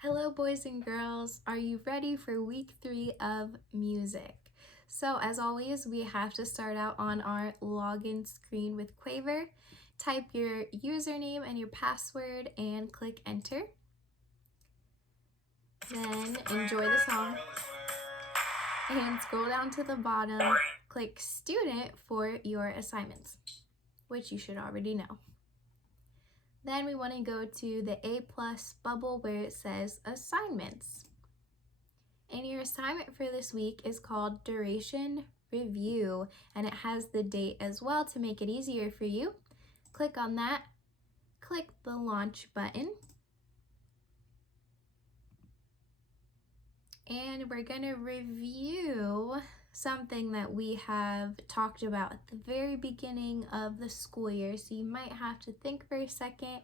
Hello boys and girls, are you ready for week 3 of music? So as always, we have to start out on our login screen with Quaver. Type your username and your password and click enter. Then enjoy the song and scroll down to the bottom, click student for your assignments, which you should already know. Then we want to go to the A+ bubble where it says assignments. And your assignment for this week is called Duration Review, and it has the date as well to make it easier for you. Click on that, click the launch button, and we're going to review something that we have talked about at the very beginning of the school year. So you might have to think for a second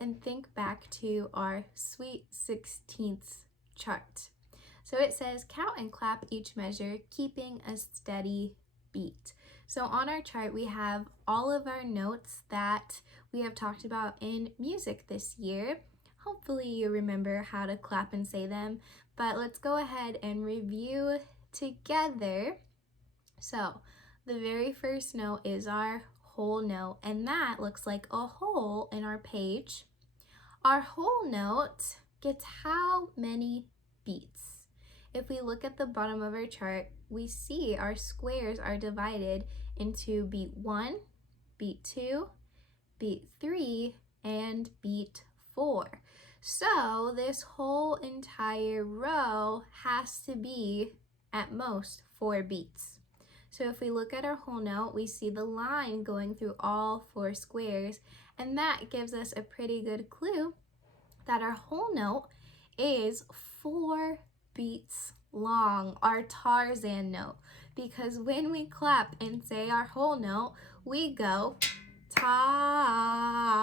and think back to our Sweet 16ths chart. So it says count and clap each measure, keeping a steady beat. So on our chart, we have all of our notes that we have talked about in music this year. Hopefully you remember how to clap and say them, but let's go ahead and review together. So the very first note is our whole note, and that looks like a hole in our page. Our whole note gets how many beats? If we look at the bottom of our chart, we see our squares are divided into beat 1, beat 2, beat 3, and beat 4. So this whole entire row has to be at most 4 beats. So if we look at our whole note, we see the line going through all 4 squares, and that gives us a pretty good clue that our whole note is 4 beats long, our Tarzan note, because when we clap and say our whole note, we go ta,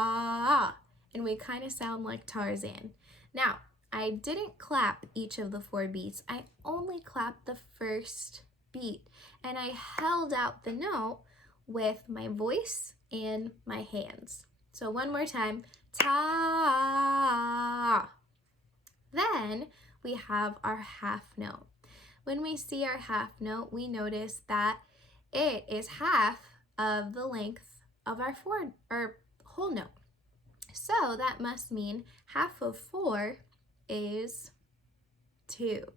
and we kind of sound like Tarzan. Now, I didn't clap each of the 4 beats. I only clapped the first beat, and I held out the note with my voice and my hands. So one more time, ta. Then we have our half note. When we see our half note, we notice that it is half of the length of our whole note. So that must mean half of 4 is 2.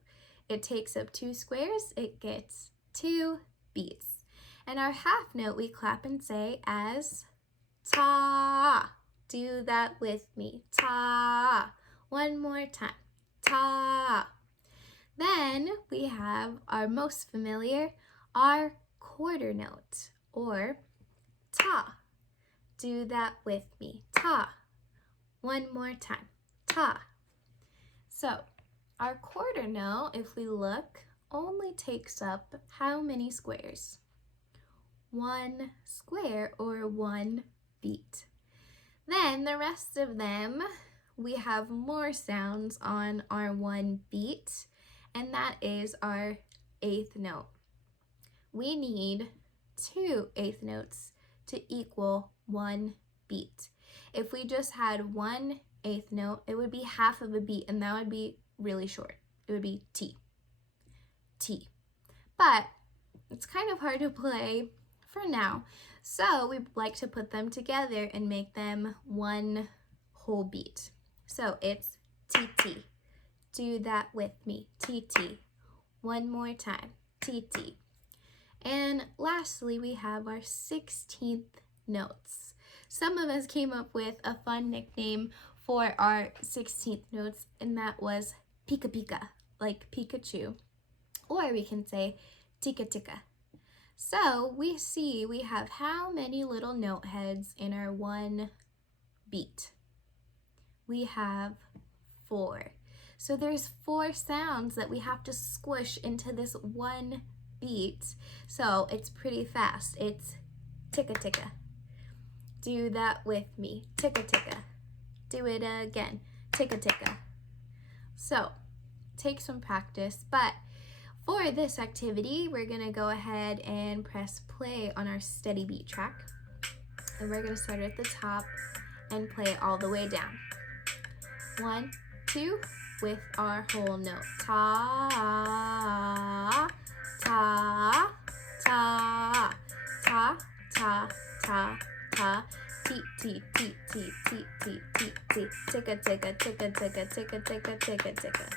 It takes up 2 squares, it gets 2 beats. And our half note we clap and say as ta. Do that with me, ta. One more time, ta. Then we have our most familiar, our quarter note, or ta. Do that with me, ta. One more time, ta. So our quarter note, if we look, only takes up how many squares? 1 square, or 1 beat. Then the rest of them, we have more sounds on our 1 beat, and that is our 8th note. We need 2 8th notes to equal 1 beat. If we just had 1 8th note, it would be half of a beat, and that would be really short. It would be T, T. But it's kind of hard to play for now, so we like to put them together and make them 1 whole beat. So it's T, T. Do that with me, T, T. One more time, T, T. And lastly, we have our 16th notes. Some of us came up with a fun nickname for our 16th notes, and that was Pika Pika, like Pikachu. Or we can say Tika Tika. So we see we have how many little note heads in our 1 beat? We have 4. So there's 4 sounds that we have to squish into this 1 beat. So it's pretty fast. It's ticka ticka. Do that with me, ticka ticka. Do it again, ticka ticka. So take some practice, but for this activity, we're gonna go ahead and press play on our steady beat track. And we're gonna start at the top and play it all the way down. 1, 2, with our whole note. Ta, ta, ta, ta, ta, ta, ta. T, T, T, T, T, T, T, T. Ticka, ticka, ticka, ticka, ticka, ticka, ticka, ticka.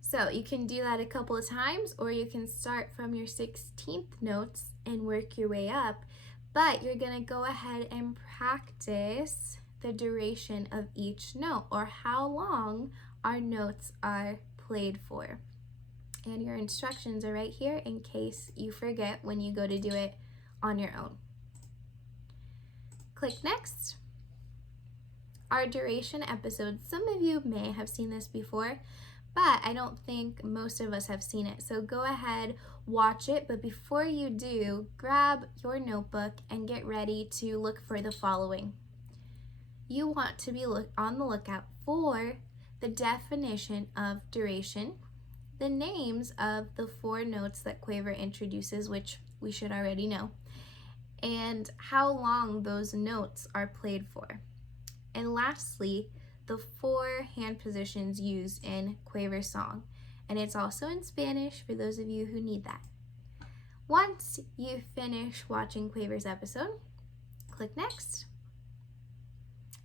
So you can do that a couple of times, or you can start from your 16th notes and work your way up. But you're gonna go ahead and practice the duration of each note, or how long our notes are played for. And your instructions are right here in case you forget when you go to do it on your own. Click next. Our duration episode, some of you may have seen this before, but I don't think most of us have seen it. So go ahead, watch it, but before you do, grab your notebook and get ready to look for the following. You want to be on the lookout for the definition of duration, the names of the 4 notes that Quaver introduces, which we should already know, and how long those notes are played for. And lastly, the 4 hand positions used in Quaver's song. And it's also in Spanish for those of you who need that. Once you finish watching Quaver's episode, click next.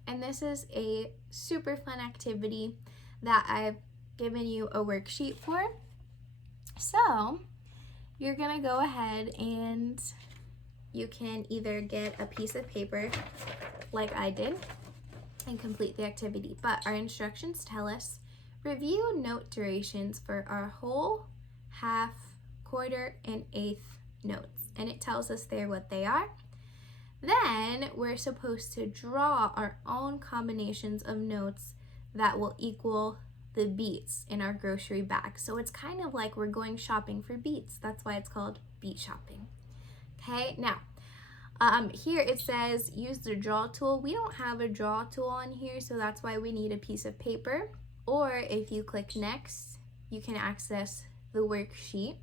And this is a super fun activity that I've given you a worksheet for. So you're gonna go ahead and you can either get a piece of paper like I did and complete the activity, but our instructions tell us review note durations for our whole, half, quarter, and eighth notes, and it tells us there what they are. Then we're supposed to draw our own combinations of notes that will equal the beets in our grocery bag. So it's kind of like we're going shopping for beets. That's why it's called beet shopping. Okay, now here it says use the draw tool. We don't have a draw tool on here, so that's why we need a piece of paper. Or if you click next, you can access the worksheet.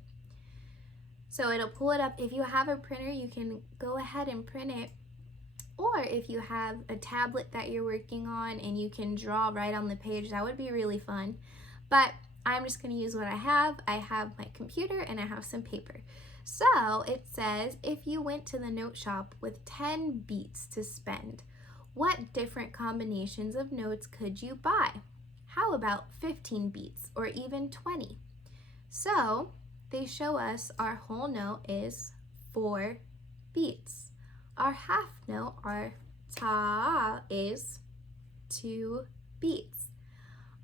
So it'll pull it up. If you have a printer, you can go ahead and print it. Or if you have a tablet that you're working on and you can draw right on the page, that would be really fun. But I'm just going to use what I have. I have my computer and I have some paper. So it says, if you went to the note shop with 10 beets to spend, what different combinations of notes could you buy? How about 15 beets or even 20? So they show us our whole note is 4 beets. Our half note, our ta, is 2 beets.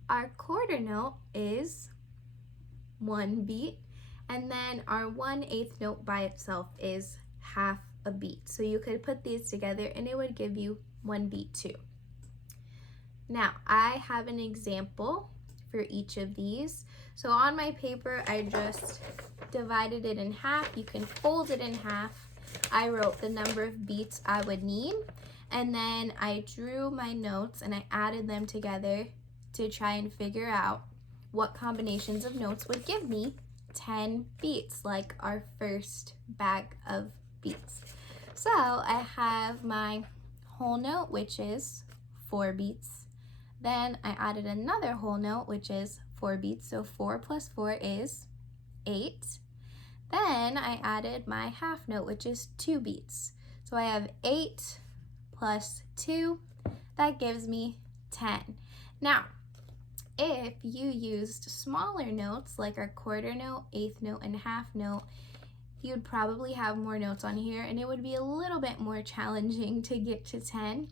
Our quarter note is 1 beet. And then our 1/8 note by itself is half a beet. So you could put these together and it would give you 1 beet too. Now I have an example for each of these. So on my paper, I just divided it in half. You can fold it in half. I wrote the number of beets I would need, and then I drew my notes and I added them together to try and figure out what combinations of notes would give me 10 beets, like our first bag of beets. So I have my whole note, which is 4 beets. Then I added another whole note, which is 4 beets. So 4 plus 4 is 8. Then I added my half note, which is 2 beets. So I have 8 plus 2. That gives me 10. Now, if you used smaller notes like our quarter note, eighth note, and half note, you'd probably have more notes on here and it would be a little bit more challenging to get to 10.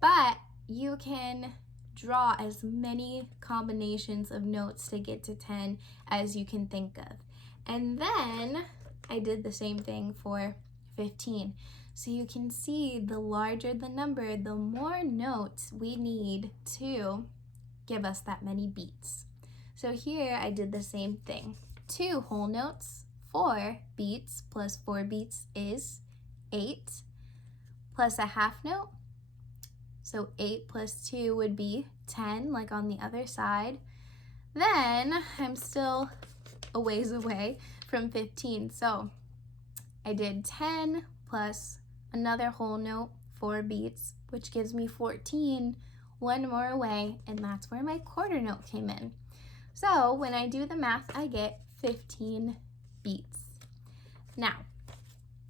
But you can draw as many combinations of notes to get to 10 as you can think of. And then I did the same thing for 15. So you can see the larger the number, the more notes we need to give us that many beets. So here I did the same thing. 2 whole notes, 4 beets plus 4 beets is 8, plus a half note. So 8 plus 2 would be 10, like on the other side. Then I'm still a ways away from 15. So I did 10 plus another whole note, 4 beets, which gives me 14 one more away, and that's where my quarter note came in. So when I do the math, I get 15 beets. Now,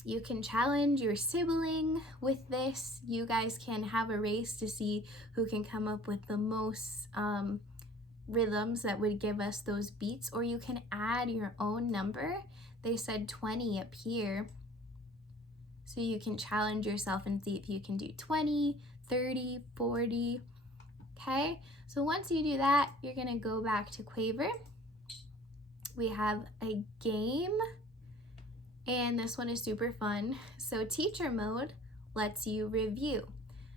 you can challenge your sibling with this. You guys can have a race to see who can come up with the most rhythms that would give us those beats, or you can add your own number. They said 20 up here. So you can challenge yourself and see if you can do 20, 30, 40. Okay, so once you do that, you're gonna go back to Quaver. We have a game, and this one is super fun. So teacher mode lets you review.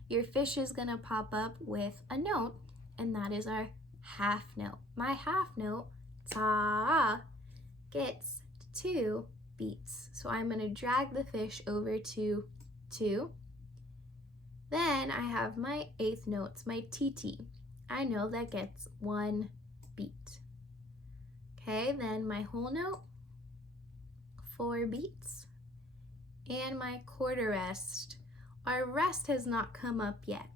Your fish is gonna pop up with a note, and that is our half note. My half note, ta, gets 2 beets. So I'm gonna drag the fish over to 2. Then I have my 8th notes, my TT. I know that gets 1 beet. Okay, then my whole note, 4 beets. And my quarter rest. Our rest has not come up yet,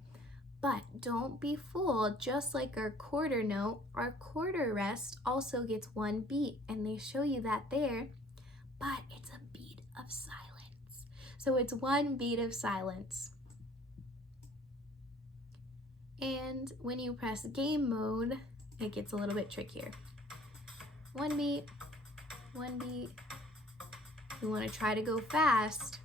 but don't be fooled. Just like our quarter note, our quarter rest also gets 1 beet, and they show you that there, but it's a beat of silence. So it's 1 beat of silence. And when you press game mode, it gets a little bit trickier. 1 beat, 1 beat. You want to try to go fast.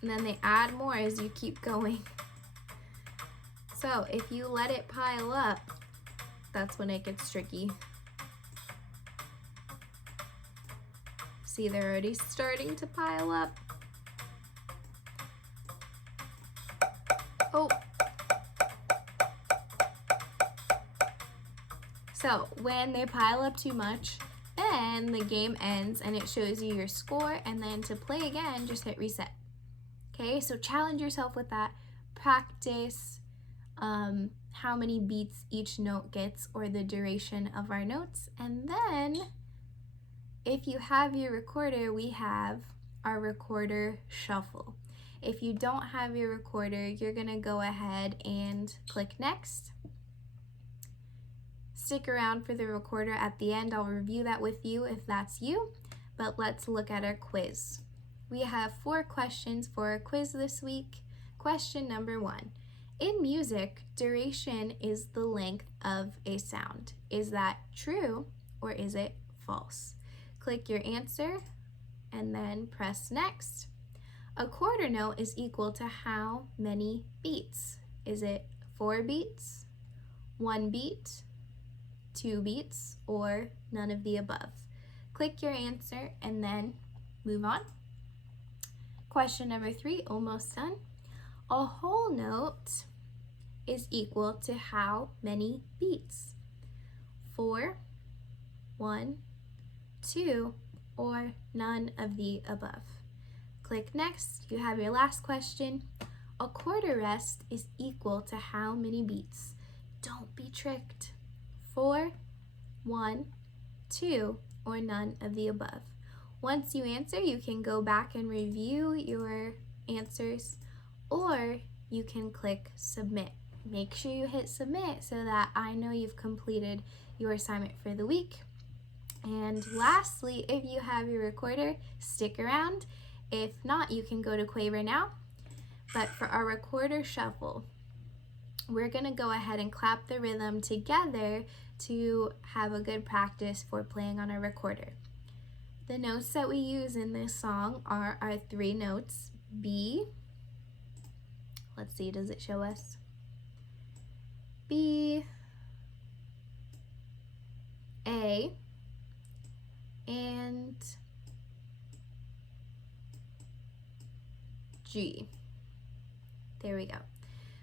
And then they add more as you keep going. So if you let it pile up, that's when it gets tricky. See, they're already starting to pile up. Oh. So when they pile up too much, then the game ends and it shows you your score, and then to play again, just hit reset. Okay, so challenge yourself with that. Practice how many beats each note gets, or the duration of our notes. And then if you have your recorder, we have our recorder shuffle. If you don't have your recorder, you're gonna go ahead and click next. Stick around for the recorder at the end. I'll review that with you if that's you, but let's look at our quiz. We have 4 questions for our quiz this week. Question number 1. In music, duration is the length of a sound. Is that true or is it false? Click your answer and then press next. A quarter note is equal to how many beats? Is it 4 beats, 1 beat, 2 beats, or none of the above? Click your answer and then move on. Question number 3, almost done. A whole note is equal to how many beats? 4, 1, 2, or none of the above? Click next. You have your last question. A quarter rest is equal to how many beats? Don't be tricked. 4, 1, 2, or none of the above? Once you answer, you can go back and review your answers, or you can click submit. Make sure you hit submit so that I know you've completed your assignment for the week. And lastly, if you have your recorder, stick around. If not, you can go to Quaver now. But for our recorder shuffle, we're gonna go ahead and clap the rhythm together to have a good practice for playing on our recorder. The notes that we use in this song are our 3 notes, B, let's see, does it show us? B, A, and G. There we go.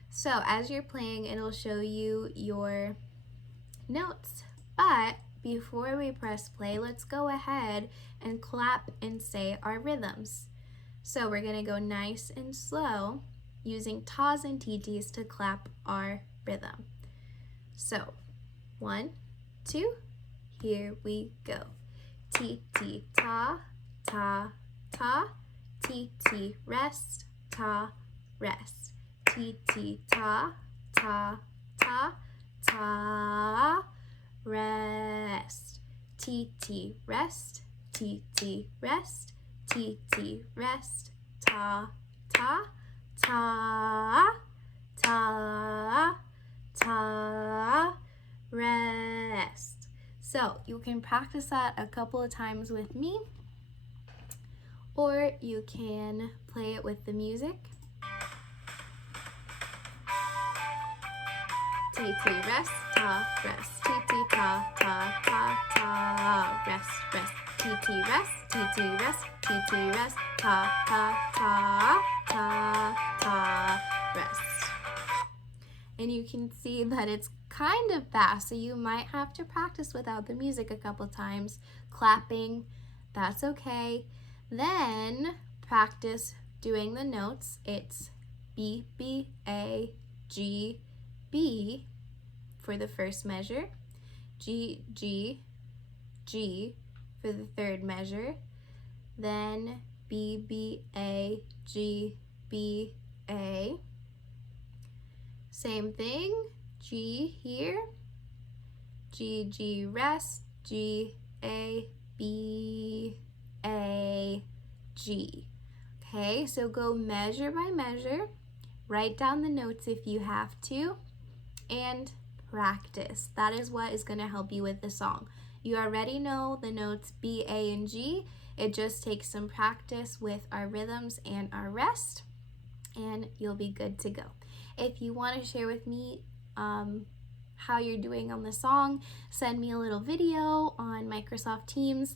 So as you're playing, it'll show you your notes, but before we press play, let's go ahead and clap and say our rhythms. So we're gonna go nice and slow using tas and titis to clap our rhythm. So 1, 2, here we go. Ti ti ta ta ta, T, T, rest, ta, rest. T, T, ta, ta, ta, ta, rest. T, T, rest, T, T, rest, T, T, rest, ta, ta, ta, ta, ta, rest. So you can practice that a couple of times with me, or you can play it with the music. T, T, rest, ta, rest. T, T, ta, ta, ta, ta, rest, rest. T, T, rest, T, T, rest, T, T, rest, ta, ta, ta, ta, ta, rest. And you can see that it's kind of fast, so you might have to practice without the music a couple times. Clapping, that's okay. Then practice doing the notes. It's B, B, A, G, B for the first measure, G, G, G for the third measure, then B, B, A, G, B, A. Same thing, G here, G, G, rest, G, A, B, A, G. Okay, so go measure by measure, write down the notes if you have to, and practice. That is what is going to help you with the song. You already know the notes B, A, and G. It just takes some practice with our rhythms and our rest, and you'll be good to go. If you want to share with me how you're doing on the song, send me a little video on Microsoft Teams.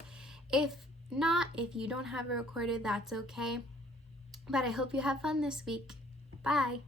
If not, if you don't have it recorded, that's okay. But I hope you have fun this week. Bye.